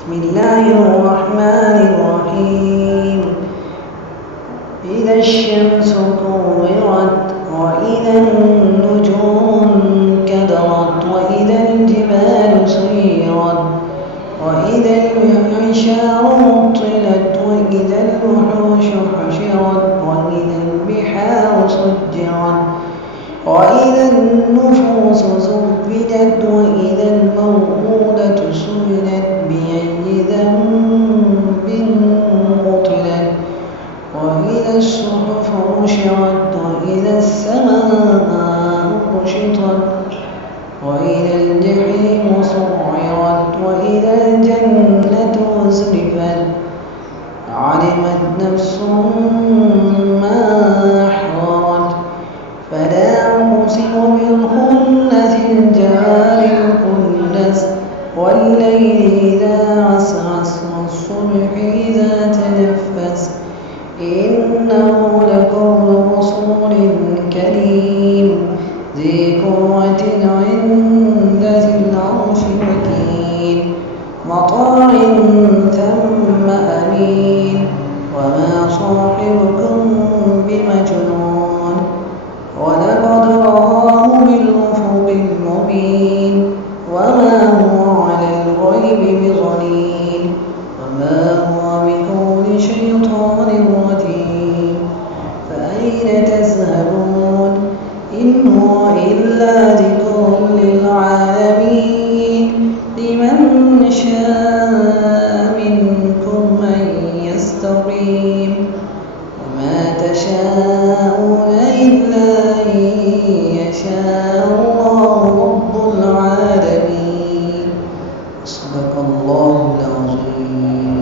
بسم الله الرحمن الرحيم. إذا الشمس كورت وإذا النجوم انكدرت وإذا الجبال سيرت وإذا العشار عطلت وإذا الوحوش حشرت وإذا البحار سجرت وإذا النفوس زوجت وإذا الموءودة سئلت بأي ذنب قتلت وإذا الصحف نشرت وإذا السماء كشطت وإذا الجحيم سعرت وإذا الجنة أزلفت علمت نفس ما أحضرت فلا أقسم بالخنس الجوار الكنس والليل إذا عسعس والصبح إذا تنفس إنه لقول رسول كريم ذي قوة عند ذي العرش مكين مطاع ثم أمين وما صاحبكم بمجنون ولقد رآه بالأفق المبين وما هو على الغيب بضنين وما هو بقول شيطان رجيم فأين تذهبون إن هو إلا ذكر للعالمين لمن شاء منكم أن يستقيم وما تشاءون إلا أن يشاء الله رب العالمين. صدق الله العظيم.